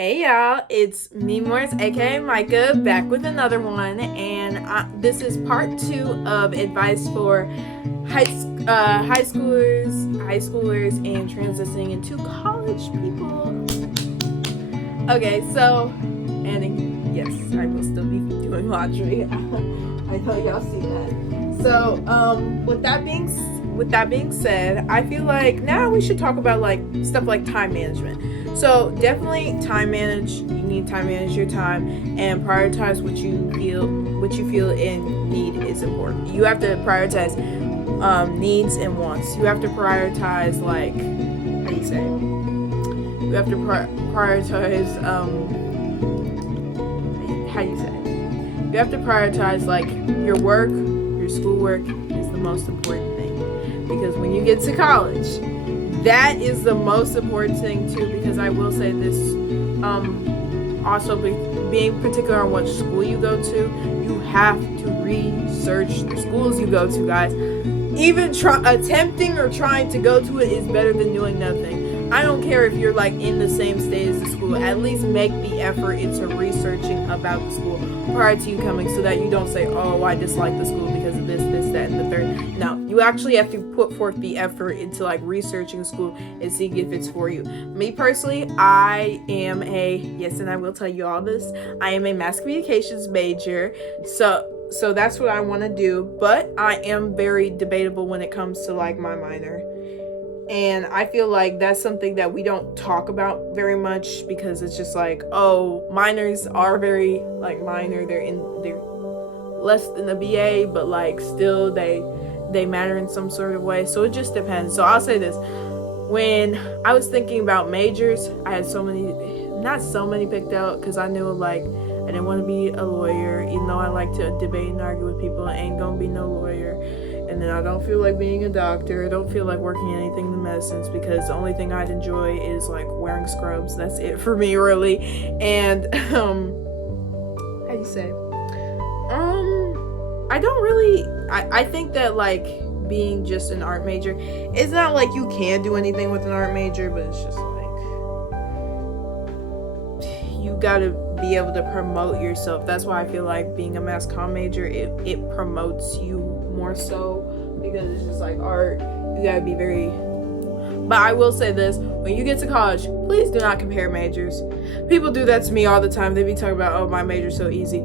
Hey y'all, it's me Morris, aka Micah, back with another one, and this is part 2 of advice for high schoolers, and transitioning into college people. Okay, so, and yes, I will still be doing laundry. I know y'all see that. So, with that being said, I feel like now we should talk about like stuff like time management. So definitely time manage. You need to time manage your time and prioritize what you feel and need is important. You have to prioritize needs and wants. You have to prioritize like how do you say? You have to prioritize how you say? You have to prioritize like your work, your schoolwork is the most important thing because when you get to college, that is the most important thing too, because I will say this, also being particular on what school you go to, you have to research the schools you go to, guys. Even attempting or trying to go to it is better than doing nothing. I don't care if you're like in the same state as the school, at least make the effort into researching about the school prior to you coming so that you don't say, oh, I dislike the school because of this, that, and the third. No, you actually have to put forth the effort into like researching school and seeing if it's for you. Me personally, I am and I will tell you all this, I am a mass communications major, so that's what I want to do, but I am very debatable when it comes to like my minor. And I feel like that's something that we don't talk about very much because it's just like, oh, minors are very like minor. They're less than a BA, but like still they matter in some sort of way. So it just depends. So I'll say this. When I was thinking about majors, I had not so many picked out because I knew like I didn't want to be a lawyer, even though I like to debate and argue with people. I ain't gonna be no lawyer. And then I don't feel like being a doctor. I don't feel like working anything in the medicines because the only thing I'd enjoy is like wearing scrubs. That's it for me, really. And how do you say? I don't really. I think that like being just an art major, it's not like you can do anything with an art major, but it's just like you gotta be able to promote yourself. That's why I feel like being a mass comm major, it promotes you more so because it's just like art. You gotta be very. But I will say this: when you get to college, please do not compare majors. People do that to me all the time. They be talking about, oh, my major's so easy.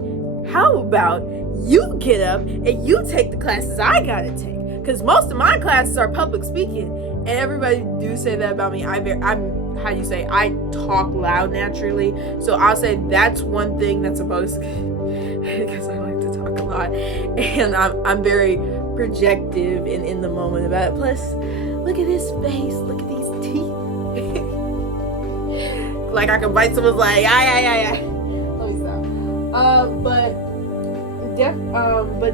How about you get up and you take the classes I gotta take? Because most of my classes are public speaking, and everybody do say that about me. I'm how do you say? I talk loud naturally, so I'll say that's one thing that's supposed because I like to talk a lot, and I'm very projective and in the moment about it. Plus, look at his face, look at these teeth. Like I can bite someone's like, yeah. Let me stop. But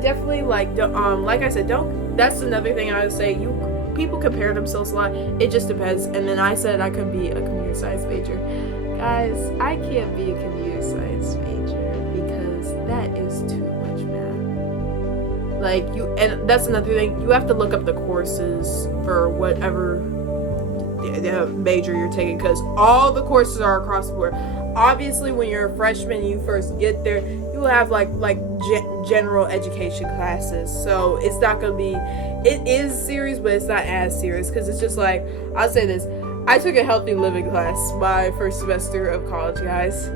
definitely like I said, don't. That's another thing I would say. People compare themselves a lot. It just depends. And then I said I could be a computer science major. Guys, I can't be a computer science major because that is too much math. Like and that's another thing. You have to look up the courses for whatever the major you're taking because all the courses are across the board. Obviously, when you're a freshman, you first get there, you will have like general education classes. So it's not gonna be. It is serious, but it's not as serious because it's just like, I'll say this. I took a healthy living class my first semester of college, guys.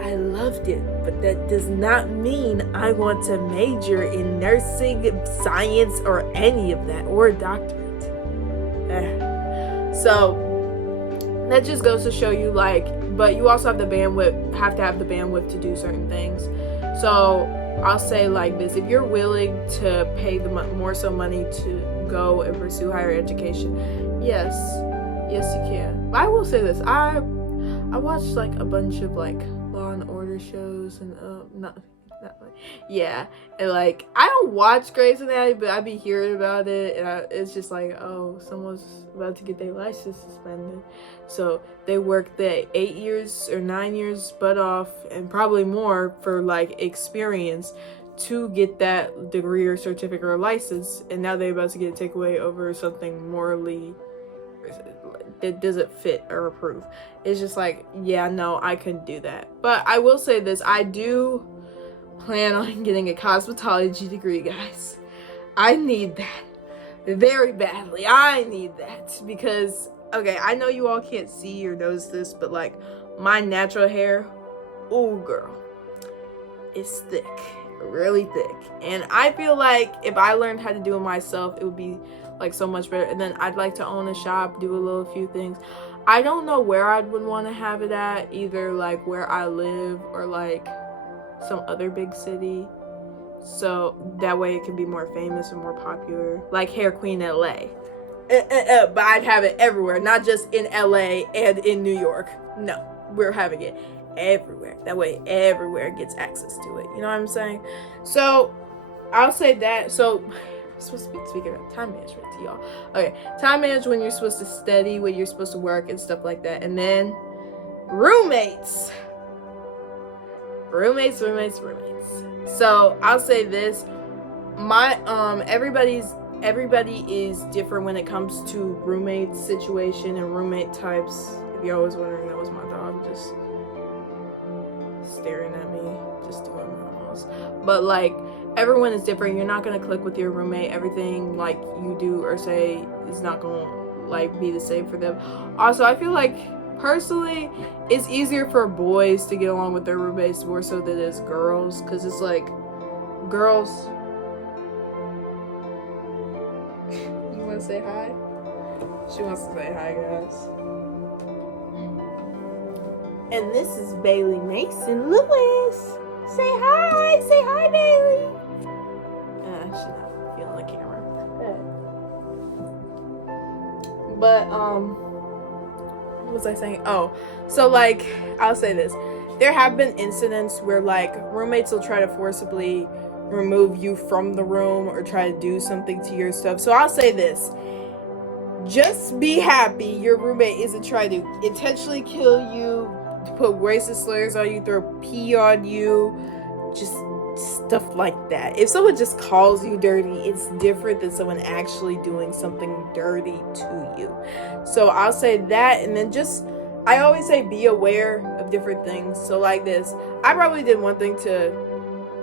I loved it, but that does not mean I want to major in nursing, science, or any of that, or a doctorate. So that just goes to show you like, but you also have to have the bandwidth to do certain things. So I'll say like this: if you're willing to pay the more so money to go and pursue higher education, yes, you can. But I will say this: I watched like a bunch of like Law and Order shows and and like I don't watch Grey's Anatomy, but I be hearing about it, and it's just like, oh, someone's about to get their license suspended, so they work the 8 years or 9 years butt off, and probably more for like experience to get that degree or certificate or license, and now they're about to get it taken away over something morally It doesn't fit or approve. It's just like, yeah, no, I couldn't do that. But I will say this, I do plan on getting a cosmetology degree, guys. I need that very badly. I need that because, okay, I know you all can't see or notice this, but like my natural hair, oh girl, it's thick, really thick. And I feel like if I learned how to do it myself, it would be like so much better. And then I'd like to own a shop, do a little few things. I don't know where I would want to have it at, either like where I live or like some other big city, so that way it can be more famous and more popular, like Hair Queen LA. But I'd have it everywhere, not just in LA and in New York. No, we're having it everywhere. That way everywhere gets access to it. You know what I'm saying? So I'll say that. So I'm supposed to be speaking of time management to y'all. Okay, time management when you're supposed to study, when you're supposed to work and stuff like that. And then roommates. Roommates. So I'll say this, my everybody is different when it comes to roommate situation and roommate types. If you're always wondering, that was my dog just staring at me, just doing almost. But like everyone is different. You're not gonna click with your roommate. Everything like you do or say is not gonna like be the same for them. Also, I feel like personally, it's easier for boys to get along with their roommates more so than it is girls, because it's like, girls, you want to say hi? She wants to say hi, guys. And this is Bailey Mason Lewis. Say hi, Bailey. She's not feeling the camera. But, what was I saying? Oh, so like, I'll say this. There have been incidents where like roommates will try to forcibly remove you from the room or try to do something to your stuff. So I'll say this. Just be happy your roommate isn't trying to intentionally kill you, put racist slurs on you, throw pee on you, just stuff like that. If someone just calls you dirty, it's different than someone actually doing something dirty to you. So I'll say that, and then just, I always say be aware of different things. So like this, I probably did one thing to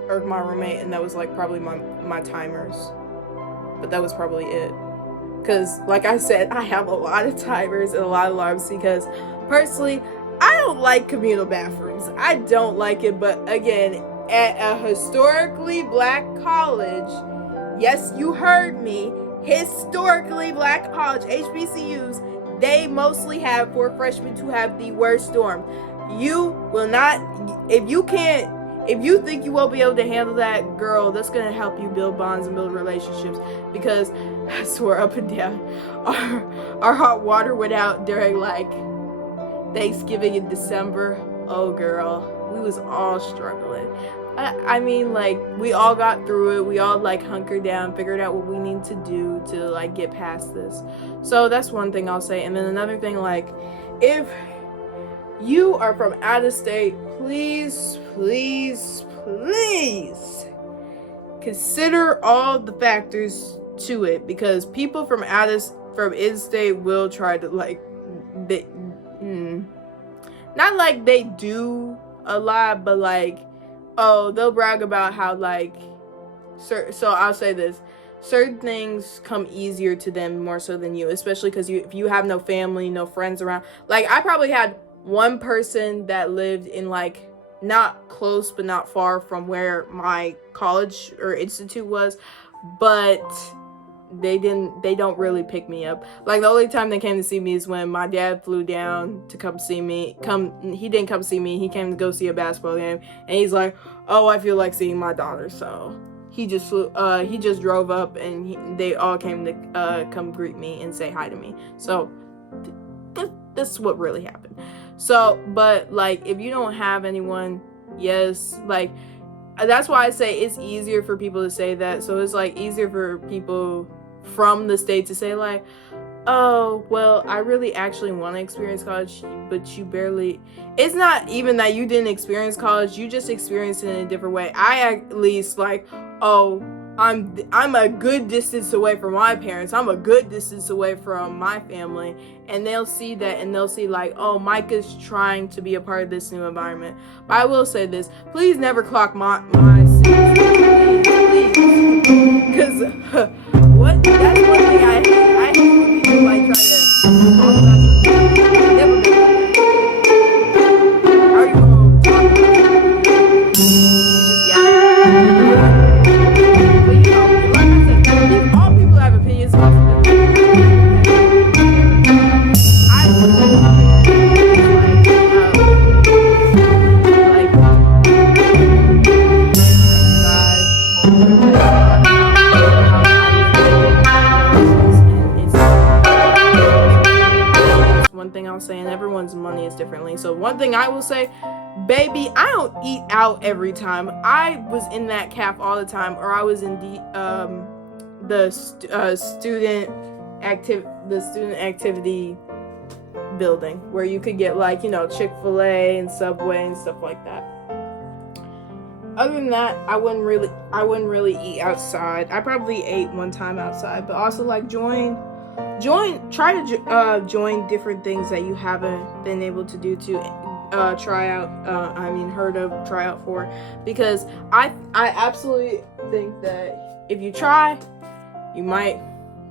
irk my roommate, and that was like probably my timers. But that was probably it. Because like I said, I have a lot of timers and a lot of alarms because personally, I don't like communal bathrooms. I don't like it, but again, at a historically black college, yes, you heard me, historically black college, HBCUs, they mostly have, for freshmen to have the worst dorm. You will not, if you think you won't be able to handle that, girl, that's going to help you build bonds and build relationships, because I swear up and down, our hot water went out during like Thanksgiving in December. Oh girl, we was all struggling. I mean, like, we all got through it. We all like hunkered down, figured out what we need to do to like get past this. So that's one thing I'll say. And then another thing, like, if you are from out of state, please consider all the factors to it, because people from in-state will try to like, not like they do a lot, but like, oh, they'll brag about how like, so I'll say this, certain things come easier to them more so than you, especially because if you have no family, no friends around. Like, I probably had one person that lived in like, not close but not far from where my college or institute was, but they don't really pick me up. Like, the only time they came to see me is when my dad flew down to come see me. He didn't come see me, he came to go see a basketball game, and he's like, oh, I feel like seeing my daughter, so he just drove up, and they all came to come greet me and say hi to me. So that's what really happened. So, but like, if you don't have anyone, yes, like, that's why I say it's easier for people to say that. So it's like easier for people from the state to say like, oh, well, I really actually want to experience college, but you barely, it's not even that you didn't experience college, you just experienced it in a different way. I at least like, oh, I'm a good distance away from my parents. I'm a good distance away from my family, and they'll see that, and they'll see like, oh, Micah's trying to be a part of this new environment. But I will say this: please never clock my city, please, because what? That's one thing I hate. I hate when people like try to talk about something. Never been like that. How are you gonna talk about it? You just yeah. But you know, like I said, all people have opinions about something. I one thing I'll say, and everyone's money is differently. So one thing I will say, baby, I don't eat out every time. I was in that caf all the time, or I was in the student activity building where you could get like, you know, Chick-fil-A and Subway and stuff like that. Other than that, I wouldn't really eat outside. I probably ate one time outside, but also like try to join different things that you haven't been able to do to try out for, because I absolutely think that if you try, you might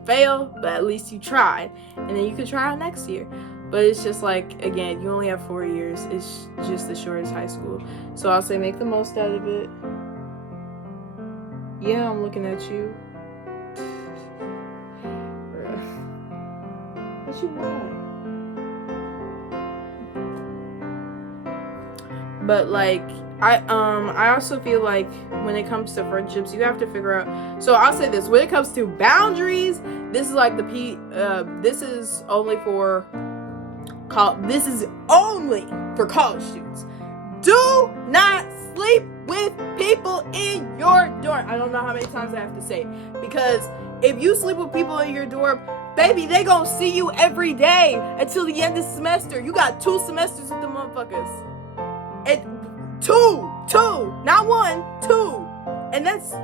fail, but at least you tried, and then you could try out next year. But it's just like, again, you only have 4 years. It's just as short as high school. So I'll say make the most out of it. Yeah, I'm looking at you. What you want? But like, I also feel like when it comes to friendships, you have to figure out. So I'll say this: when it comes to boundaries, this is like this is only for college students. Do not sleep with people in your dorm. I don't know how many times I have to say it, because if you sleep with people in your dorm, baby, they gonna see you every day until the end of the semester. You got 2 semesters with the motherfuckers. And two, not 1, 2. And that's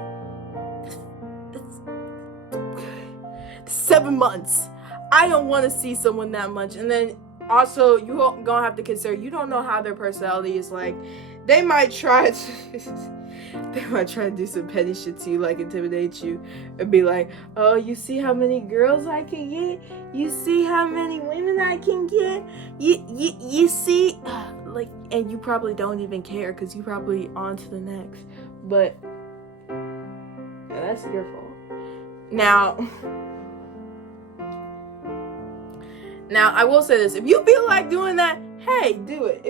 7 months. I don't want to see someone that much. And then also, you gonna have to consider, you don't know how their personality is like. They might try to do some petty shit to you, like intimidate you, and be like, oh, you see how many girls I can get? You see how many women I can get? You see, like, and you probably don't even care, because you probably on to the next. But yeah, that's your fault. Now, I will say this: if you feel like doing that, hey, do it.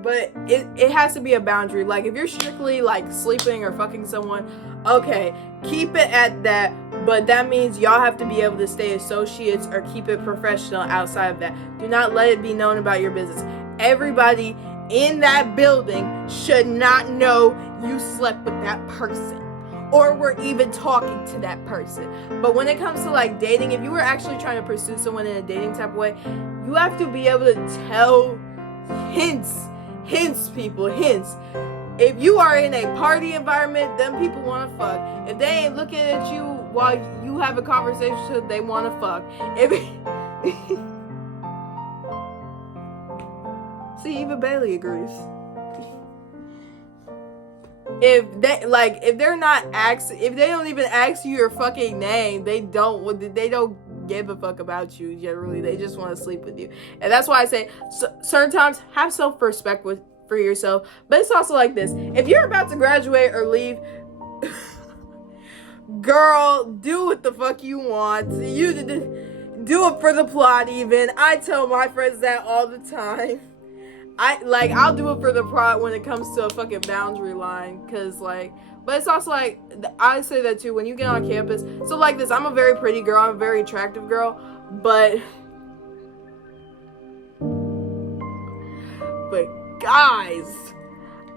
But it has to be a boundary. Like, if you're strictly like sleeping or fucking someone, okay, keep it at that. But that means y'all have to be able to stay associates or keep it professional outside of that. Do not let it be known about your business. Everybody in that building should not know you slept with that person, or were even talking to that person. But when it comes to like dating, if you were actually trying to pursue someone in a dating type of way, you have to be able to tell hints, people. If you are in a party environment, them people want to fuck. If they ain't looking at you while you have a conversation, they want to fuck. See, even Bailey agrees. If they don't even ask you your fucking name, they don't give a fuck about you. Generally, they just want to sleep with you. And that's why I say, certain times, have self-respect for yourself. But it's also like this: if you're about to graduate or leave, girl, do what the fuck you want. You do it for the plot. Even I tell my friends that all the time. I'll do it for the plot when it comes to a fucking boundary line, cause like, but it's also like, I say that too when you get on campus. So like this, I'm a very pretty girl, I'm a very attractive girl, but guys,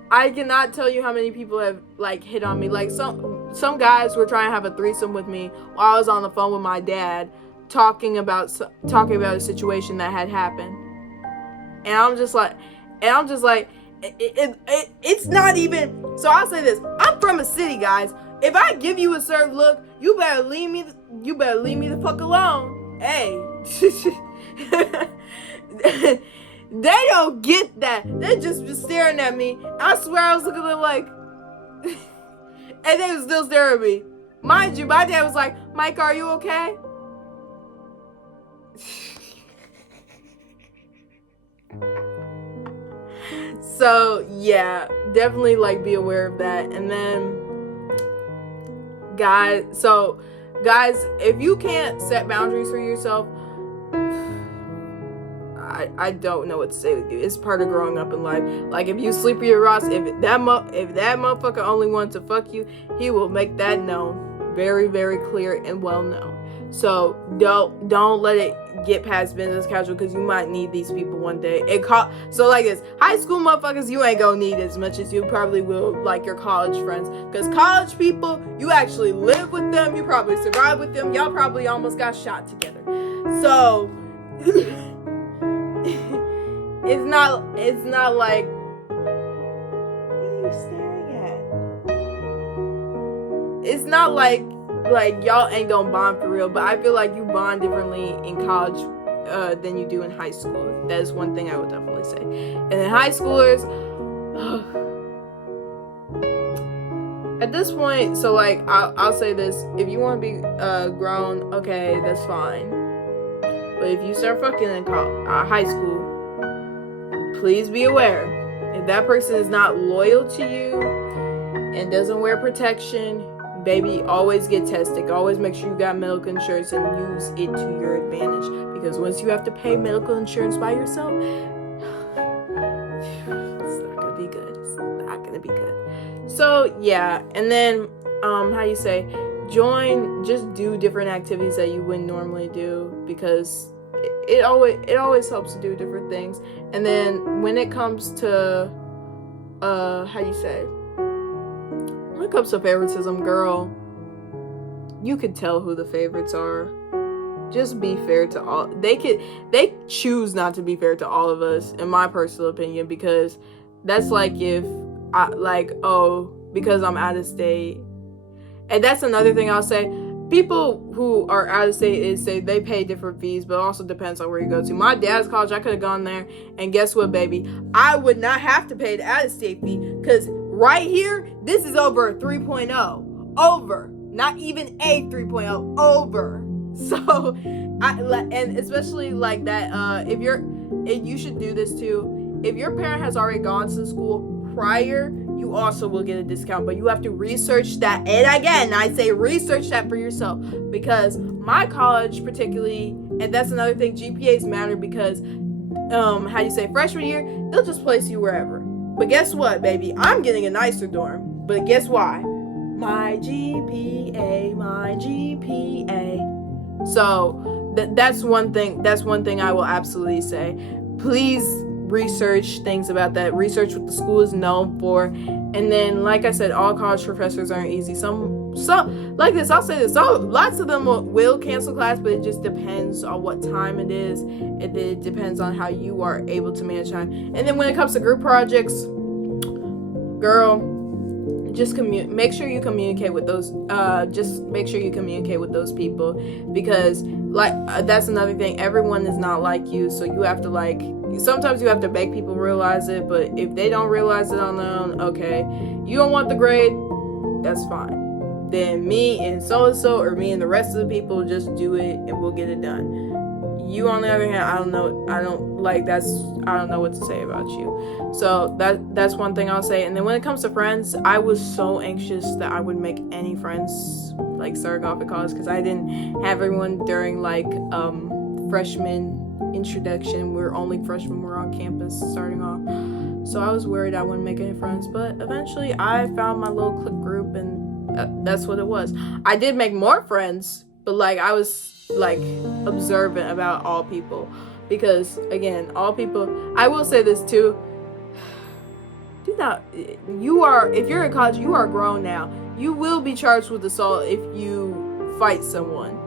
I cannot tell you how many people have like hit on me. Like some guys were trying to have a threesome with me while I was on the phone with my dad, talking about a situation that had happened. And I'm just like, it's not even. So I'll say this: I'm from a city, guys. If I give you a certain look, you better leave me the fuck alone. Hey. They don't get that. They just been staring at me. I swear I was looking at them like and they was still staring at me. Mind you, my dad was like, Mike, are you okay? So yeah, definitely like be aware of that. And then guys, if you can't set boundaries for yourself, I don't know what to say with you. It's part of growing up in life. Like if you sleep with your Ross, if that motherfucker only wants to fuck you, he will make that known, very, very clear and well known. So don't let it get past business casual, because you might need these people one day. So like this, high school motherfuckers, you ain't gonna need as much as you probably will like your college friends, because college people, you actually live with them, you probably survive with them, y'all probably almost got shot together. So it's not like, what are you staring at? It's not like y'all ain't gonna bond for real, but I feel like you bond differently in college than you do in high school. That is one thing I would definitely say. And in high schoolers, at this point, so like I'll say this: if you want to be grown, okay, that's fine. But if you start fucking in high school, please be aware. If that person is not loyal to you and doesn't wear protection, baby, always get tested. Always make sure you got medical insurance and use it to your advantage. Because once you have to pay medical insurance by yourself, it's not gonna be good. It's not gonna be good. So yeah, and then just do different activities that you wouldn't normally do, because it always helps to do different things. And then when it comes to when it comes to favoritism, girl, you could tell who the favorites are. Just be fair to all. They choose not to be fair to all of us, in my personal opinion, because that's like if because I'm out of state. And that's another thing I'll say. People who are out of state say they pay different fees, but it also depends on where you go to. My dad's college, I could have gone there, and guess what, baby? I would not have to pay the out-of-state fee, because right here, this is over a 3.0. Over. Not even a 3.0. Over. So, and especially like that, and you should do this too. If your parent has already gone to school prior, you also will get a discount, but you have to research that. And again, I say research that for yourself, because my college particularly, and that's another thing, GPAs matter, because freshman year, they'll just place you wherever. But guess what, baby? I'm getting a nicer dorm. But guess why? My GPA. So that's one thing I will absolutely say. Please research things about that. Research what the school is known for. And then, like I said, all college professors aren't easy. Some like this, I'll say this. So lots of them will cancel class, but it just depends on what time it is. It depends on how you are able to manage time. And then when it comes to group projects, girl, just make sure you communicate with those. Just make sure you communicate with those people, because that's another thing. Everyone is not like you, so you have to sometimes you have to make people realize it. But if they don't realize it on their own, okay, you don't want the grade, that's fine. Then me and so-and-so, or me and the rest of the people, just do it and we'll get it done. You, on the other hand, I don't know what to say about you. So that's one thing I'll say. And then when it comes to friends, I was so anxious that I would make any friends starting off at college, because I didn't have everyone during freshman introduction. We were only freshmen were on campus starting off. So I was worried I wouldn't make any friends, but eventually I found my little clique group, and that's what it was. I did make more friends, but I was observant about all people, because again, all people, I will say this too, if you're in college, you are grown now. You will be charged with assault if you fight someone.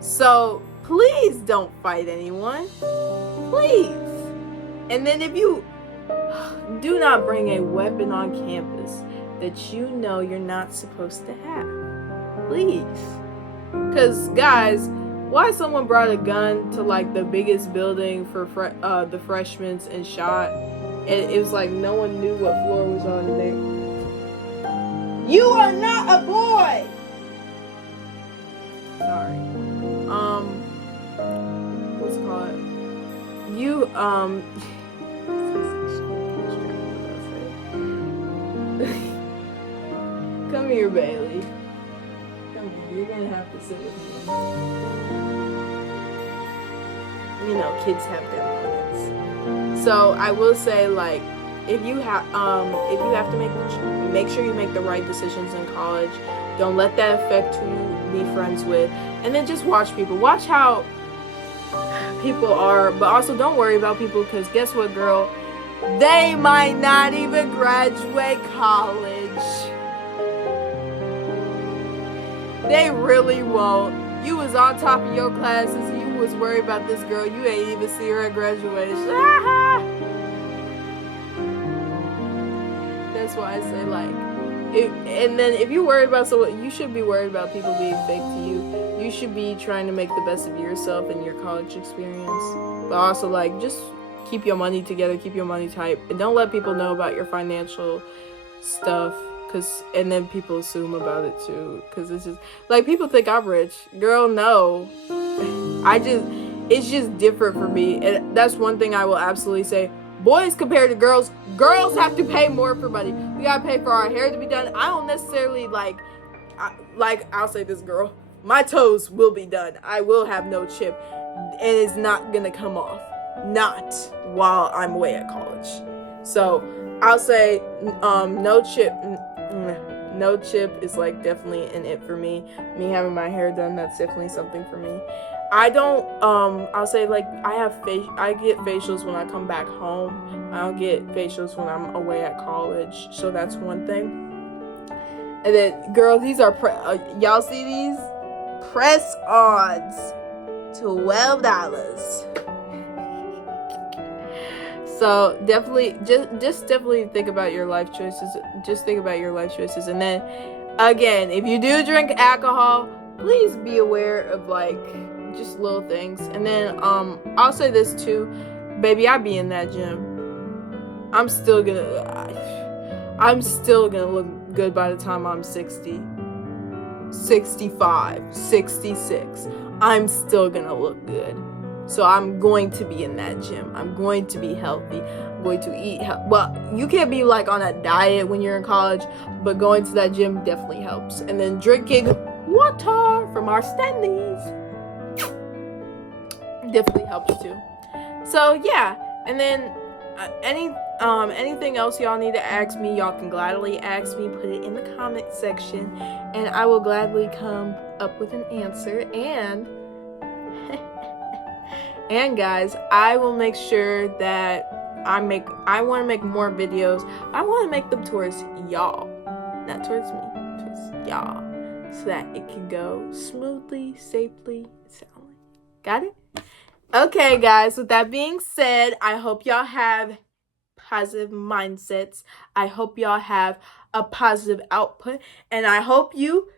So please don't fight anyone, please. And then if you do not bring a weapon on campus, that you know you're not supposed to have. Please. Because, guys, why someone brought a gun to, like, the biggest building for the freshmen and shot, and it was like no one knew what floor was on in there. You are not a boy! Sorry. What's it called? You, Come here, Bailey. Come here. You're gonna have to sit with me. You know, kids have their moments. So I will say, like, if you have to make sure you make the right decisions in college. Don't let that affect who you be friends with, and then just watch people. Watch how people are, but also don't worry about people, because guess what, girl? They might not even graduate college. They really won't. You was on top of your classes. You was worried about this girl. You ain't even see her at graduation. That's why I say, like, and then if you worry about someone, you should be worried about people being fake to you. You should be trying to make the best of yourself and your college experience. But also, like, just keep your money together, keep your money tight, and don't let people know about your financial stuff, and then people assume about it too, because it's just, like, people think I'm rich. Girl, no. It's just different for me, and that's one thing I will absolutely say. Boys compared to girls have to pay more for money. We gotta pay for our hair to be done. I don't necessarily, I'll say this, girl. My toes will be done. I will have no chip, and it's not gonna come off. Not while I'm away at college. So I'll say no chip. No chip is, like, definitely an it for me. Me having my hair done, that's definitely something for me. I don't, I'll say, like, I get facials when I come back home. I don't get facials when I'm away at college. So that's one thing. And then, girl, these are, y'all see these? Press-ons. $12. So definitely, just definitely think about your life choices. Just think about your life choices. And then, again, if you do drink alcohol, please be aware of, like, just little things. And then, I'll say this too, baby, I be in that gym. I'm still gonna look good by the time I'm 60, 65, 66. I'm still gonna look good. So I'm going to be in that gym. I'm going to be healthy. I'm going to eat well, you can't be, like, on a diet when you're in college, but going to that gym definitely helps. And then drinking water from our Stanleys definitely helps too. So yeah, and then anything else y'all need to ask me, y'all can gladly ask me. Put it in the comment section, and I will gladly come up with an answer. And guys, I will make sure that I want to make more videos. I want to make them towards y'all, not towards me, towards y'all, so that it can go smoothly, safely, soundly. Got it? Okay, guys, with that being said, I hope y'all have positive mindsets. I hope y'all have a positive output, and I hope you,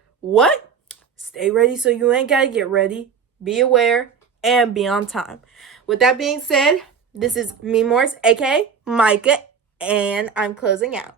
stay ready so you ain't gotta get ready. Be aware and be on time. With that being said, this is me, Morris, aka Micah, and I'm closing out.